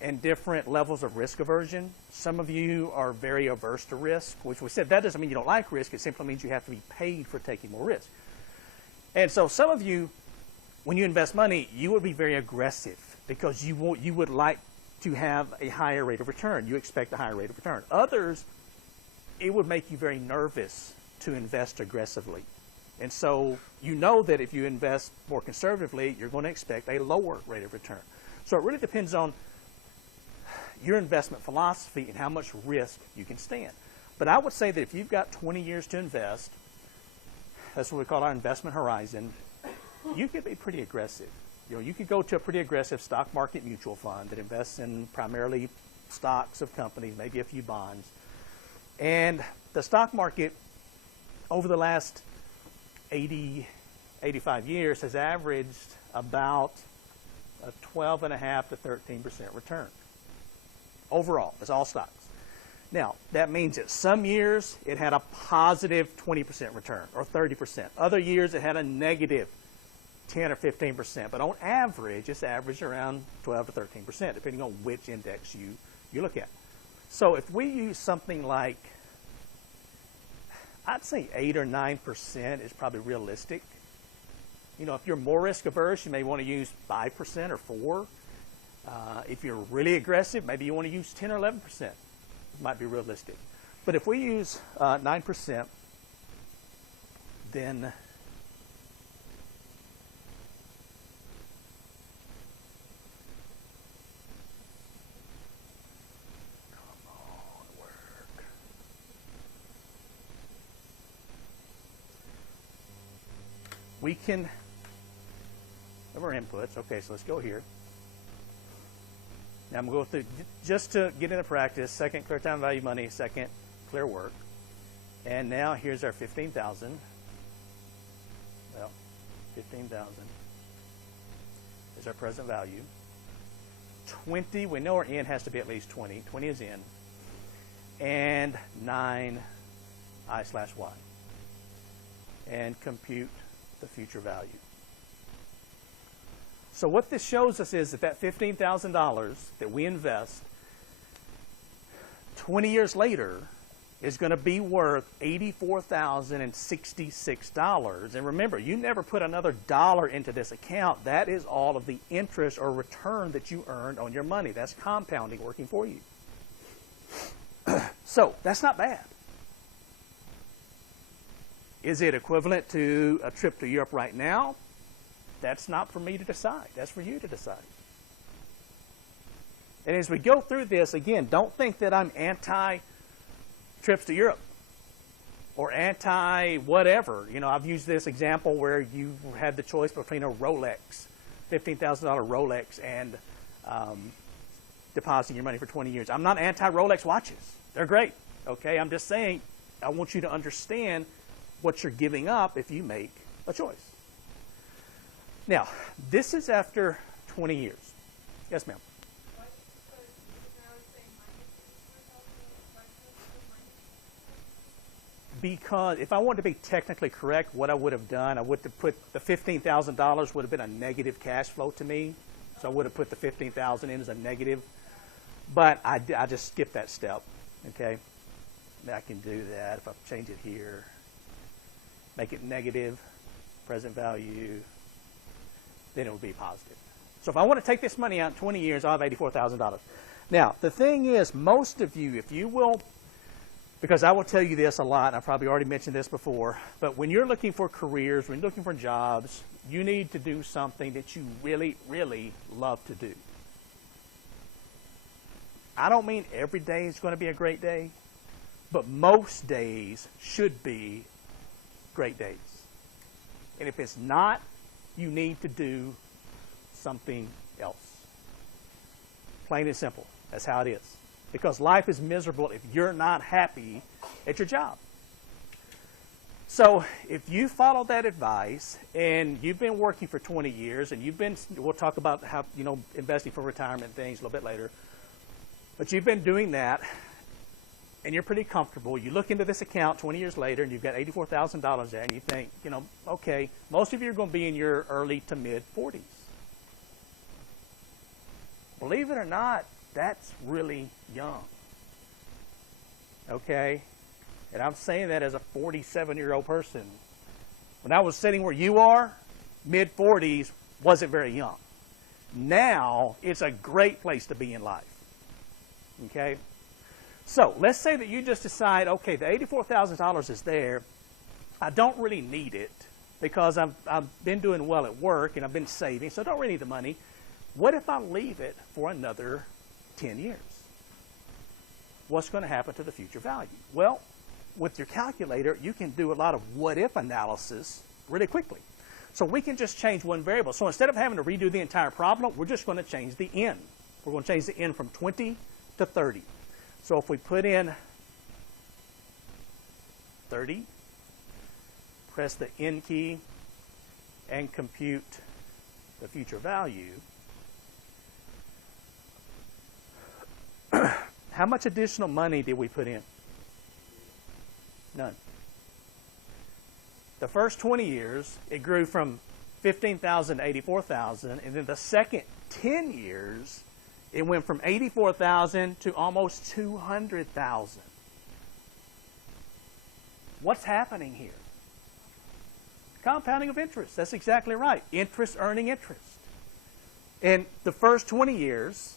and different levels of risk aversion. Some of you are very averse to risk, which we said that doesn't mean you don't like risk. It simply means you have to be paid for taking more risk. And so some of you, when you invest money, you would be very aggressive because you would like to have a higher rate of return. You expect a higher rate of return. Others, it would make you very nervous to invest aggressively. And so you know that if you invest more conservatively, you're going to expect a lower rate of return. So it really depends on your investment philosophy and how much risk you can stand. But I would say that if you've got 20 years to invest, that's what we call our investment horizon, you could be pretty aggressive. You know, you could go to a pretty aggressive stock market mutual fund that invests in primarily stocks of companies, maybe a few bonds. And the stock market over the last 85 years has averaged about a 12.5% to 13% return. Overall, it's all stocks. Now, that means that some years it had a positive 20% return or 30%. Other years it had a negative 10 or 15%, but on average, it's averaged around 12 to 13%, depending on which index you look at. So if we use something like, I'd say 8 or 9% is probably realistic. You know, if you're more risk averse, you may want to use 5% or 4. If you're really aggressive, maybe you want to use 10 or 11%. It might be realistic. But if we use 9%, then we can have our inputs. Okay, so let's go here. Now I'm going to go through, just to get into practice, second clear time value money, second clear work. And now here's our 15,000. Well, 15,000 is our present value. 20, we know our in has to be at least 20. 20 is in. And 9 I/Y. And compute the future value. So what this shows us is that $15,000 that we invest 20 years later is going to be worth $84,066. And remember, you never put another dollar into this account. That is all of the interest or return that you earned on your money. That's compounding working for you. So that's not bad. Is it equivalent to a trip to Europe right now? That's not for me to decide. That's for you to decide. And as we go through this, again, don't think that I'm anti-trips to Europe or anti-whatever. You know, I've used this example where you had the choice between a Rolex, $15,000 Rolex, and depositing your money for 20 years. I'm not anti-Rolex watches. They're great. Okay, I'm just saying I want you to understand what you're giving up if you make a choice. Now, this is after 20 years. Yes, ma'am. Because if I wanted to be technically correct, what I would have done, I would have put the $15,000 would have been a negative cash flow to me. So I would have put the $15,000 in as a negative. But I just skipped that step. Okay? I can do that if I change it here. Make it negative, present value, then it will be positive. So if I want to take this money out in 20 years, I'll have $84,000. Now, the thing is, most of you, if you will, because I will tell you this a lot, and I've probably already mentioned this before, but when you're looking for careers, when you're looking for jobs, you need to do something that you really, really love to do. I don't mean every day is going to be a great day, but most days should be great days. And if it's not, you need to do something else. Plain and simple. That's how it is. Because life is miserable if you're not happy at your job. So if you follow that advice and you've been working for 20 years and we'll talk about how, investing for retirement things a little bit later, but you've been doing that and you're pretty comfortable, you look into this account 20 years later and you've got $84,000 there and you think, okay, most of you are going to be in your early to mid 40s. Believe it or not, that's really young. Okay? And I'm saying that as a 47-year-old person. When I was sitting where you are, mid 40s wasn't very young. Now, it's a great place to be in life. Okay? So let's say that you just decide, okay, the $84,000 is there. I don't really need it because I've been doing well at work and I've been saving, so I don't really need the money. What if I leave it for another 10 years? What's going to happen to the future value? Well, with your calculator, you can do a lot of what-if analysis really quickly. So we can just change one variable. So instead of having to redo the entire problem, we're just going to change the n. We're going to change the n from 20 to 30. So if we put in 30, press the N key, and compute the future value, how much additional money did we put in? None. The first 20 years, it grew from 15,000 to 84,000, and then the second 10 years, it went from 84,000 to almost 200,000. What's happening here? Compounding of interest. That's exactly right. Interest earning interest. In the first 20 years,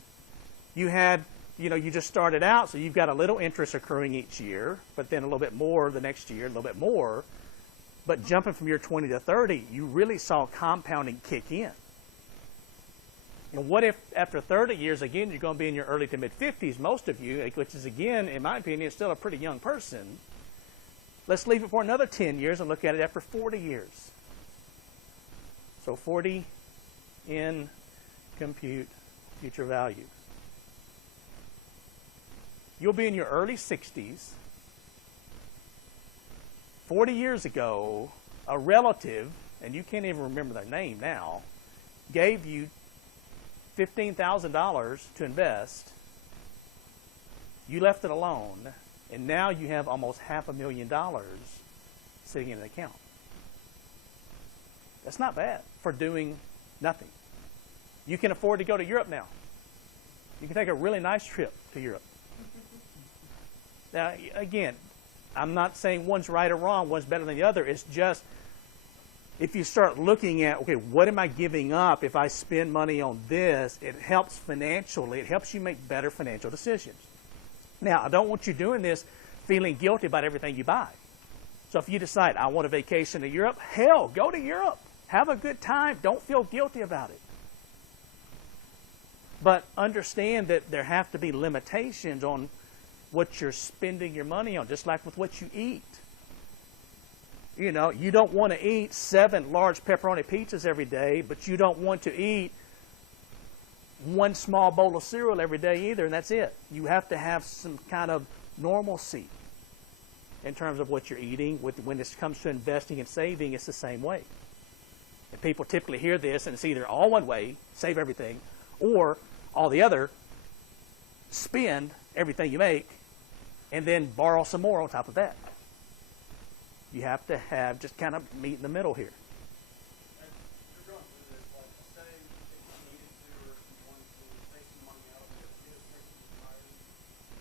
you had, you just started out, so you've got a little interest accruing each year, but then a little bit more the next year, a little bit more. But jumping from year 20 to 30, you really saw compounding kick in. And what if after 30 years, again, you're going to be in your early to mid-50s, most of you, which is, again, in my opinion, still a pretty young person. Let's leave it for another 10 years and look at it after 40 years. So 40 in compute future values. You'll be in your early 60s. 40 years ago, a relative, and you can't even remember their name now, gave you $15,000 to invest. You left it alone, and now you have almost $500,000 sitting in an account. That's not bad for doing nothing. You can afford to go to Europe now. You can take a really nice trip to Europe. Now, again, I'm not saying one's right or wrong, one's better than the other. It's just if you start looking at, okay, what am I giving up if I spend money on this? It helps financially. It helps you make better financial decisions. Now, I don't want you doing this feeling guilty about everything you buy. So if you decide, I want a vacation to Europe, hell, go to Europe. Have a good time. Don't feel guilty about it. But understand that there have to be limitations on what you're spending your money on, just like with what you eat. You don't want to eat 7 large pepperoni pizzas every day, but you don't want to eat 1 small bowl of cereal every day either, and that's it. You have to have some kind of normalcy in terms of what you're eating. When it comes to investing and saving, it's the same way. And people typically hear this, and it's either all one way, save everything, or all the other, spend everything you make, and then borrow some more on top of that. You have to have just kind of meet in the middle here. You're going through this, like, say if you needed to, or if you wanted to take some money out of your kids, take some retirees,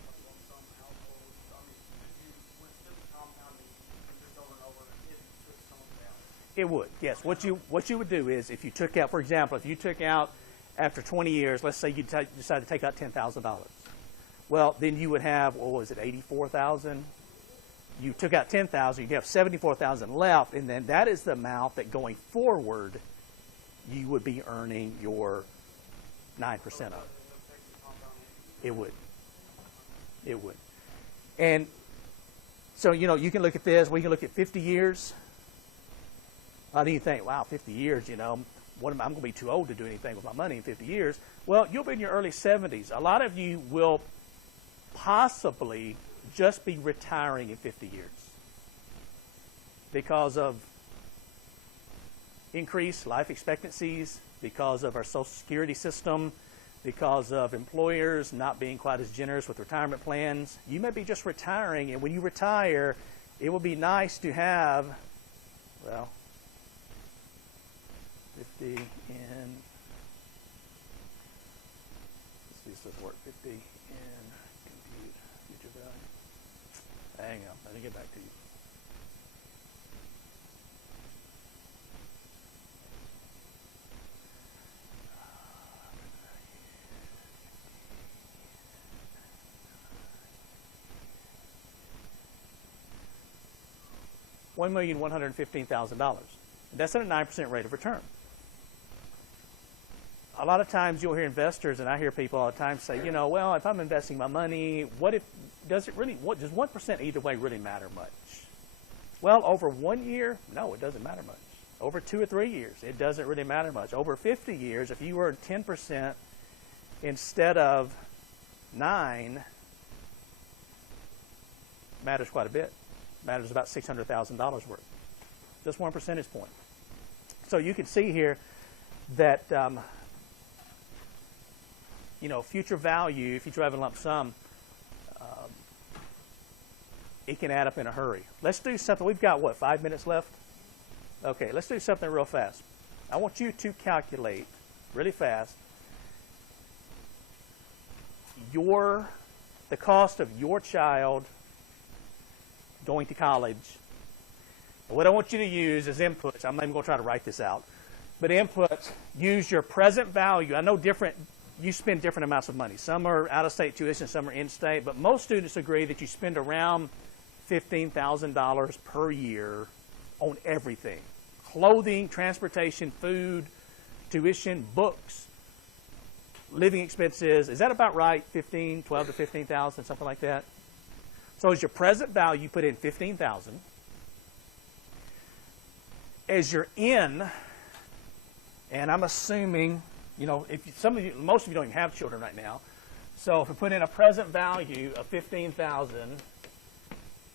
like lump sum households. I mean, if you went to the compounding and just over and over, it took some of it out. It would, yes. What you would do is if you took out, for example, if you took out after 20 years, let's say you decided to take out $10,000. Well, then you would have, what was it, 84,000? You took out 10,000, you have 74,000 left, and then that is the amount that going forward you would be earning your 9% of. It would. It would. And so, you can look at this. We can look at 50 years. How do you think, wow, 50 years, I'm going to be too old to do anything with my money in 50 years. Well, you'll be in your early 70s. A lot of you will possibly just be retiring in 50 years because of increased life expectancies, because of our Social Security system, because of employers not being quite as generous with retirement plans. You may be just retiring, and when you retire, it will be nice to have, 50 in, let's see, this doesn't work, 50 in compute future value. Hang on, let me get back to you. $1,115,000. That's at a 9% rate of return. A lot of times you'll hear investors, and I hear people all the time say, well, if I'm investing my money, does 1% either way really matter much? Well, over 1 year, no, it doesn't matter much. Over 2 or 3 years, it doesn't really matter much. Over 50 years, if you earn 10% instead of 9, matters quite a bit. Matters about $600,000 worth. Just 1 percentage point. So you can see here that future value, if you drive a lump sum, it can add up in a hurry. Let's do something. We've got, 5 minutes left? Okay, let's do something real fast. I want you to calculate really fast the cost of your child going to college. And what I want you to use is inputs. I'm not even going to try to write this out. But inputs, use your present value. I know you spend different amounts of money. Some are out-of-state tuition, some are in-state. But most students agree that you spend around $15,000 per year on everything. Clothing, transportation, food, tuition, books, living expenses. Is that about right? 12 to 15,000, something like that? So as your present value, put in 15,000. As your in, and I'm assuming, most of you don't even have children right now. So if we put in a present value of 15,000,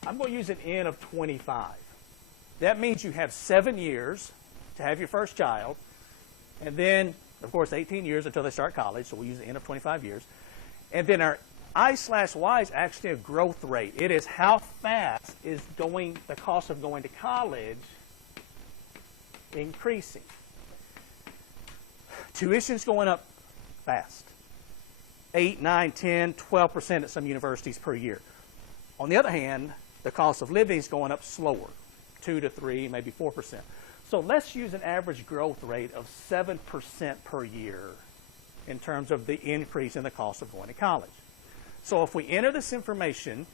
I'm going to use an in of 25. That means you have 7 years to have your first child, and then, of course, 18 years until they start college, so we'll use an in of 25 years. And then our I/Y is actually a growth rate. It is how fast is the cost of going to college increasing. Tuition's going up fast. 8, 9, 10, 12% at some universities per year. On the other hand, the cost of living is going up slower, 2 to 3, maybe 4%. So let's use an average growth rate of 7% per year in terms of the increase in the cost of going to college. So if we enter this information,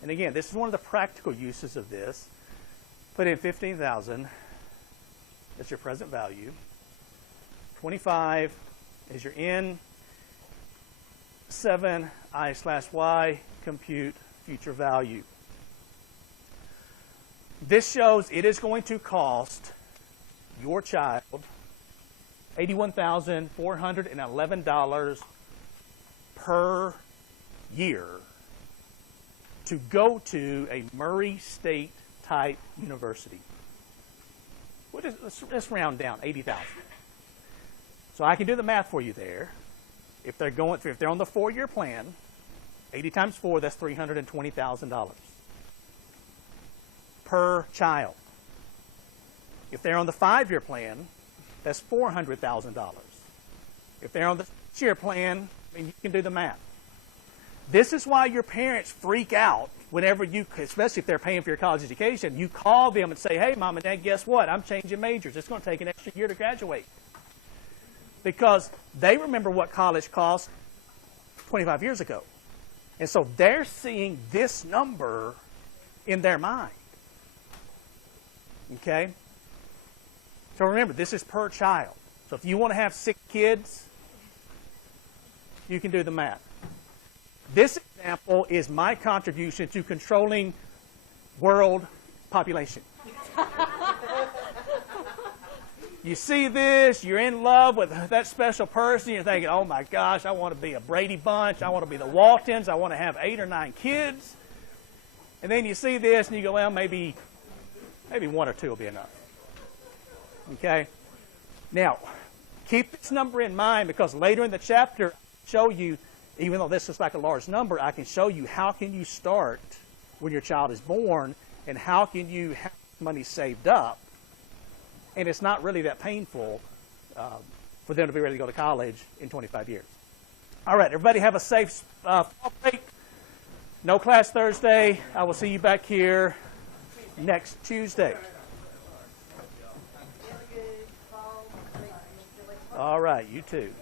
and again, this is one of the practical uses of this, put in 15,000, that's your present value. 25 is your in. 7 I/Y, compute future value. This shows it is going to cost your child $81,411 per year to go to a Murray State type university. Let's round down, 80,000. So I can do the math for you there. If they're on the 4-year plan, 80 times 4, that's $320,000 per child. If they're on the 5-year plan, that's $400,000. If they're on the 6-year plan, you can do the math. This is why your parents freak out whenever especially if they're paying for your college education, you call them and say, hey, Mom and Dad, guess what? I'm changing majors. It's going to take an extra year to graduate. Because they remember what college cost 25 years ago. And so they're seeing this number in their mind. Okay? So remember, this is per child. So if you want to have 6 kids, you can do the math. This example is my contribution to controlling world population. You see this, you're in love with that special person, you're thinking, oh my gosh, I want to be a Brady Bunch, I want to be the Waltons, I want to have 8 or 9 kids. And then you see this and you go, well, maybe 1 or 2 will be enough. Okay? Now, keep this number in mind because later in the chapter, I'll show you, even though this is like a large number, I can show you how can you start when your child is born and how can you have money saved up. And it's not really that painful for them to be ready to go to college in 25 years. All right, everybody have a safe fall break. No class Thursday. I will see you back here next Tuesday. All right, you too.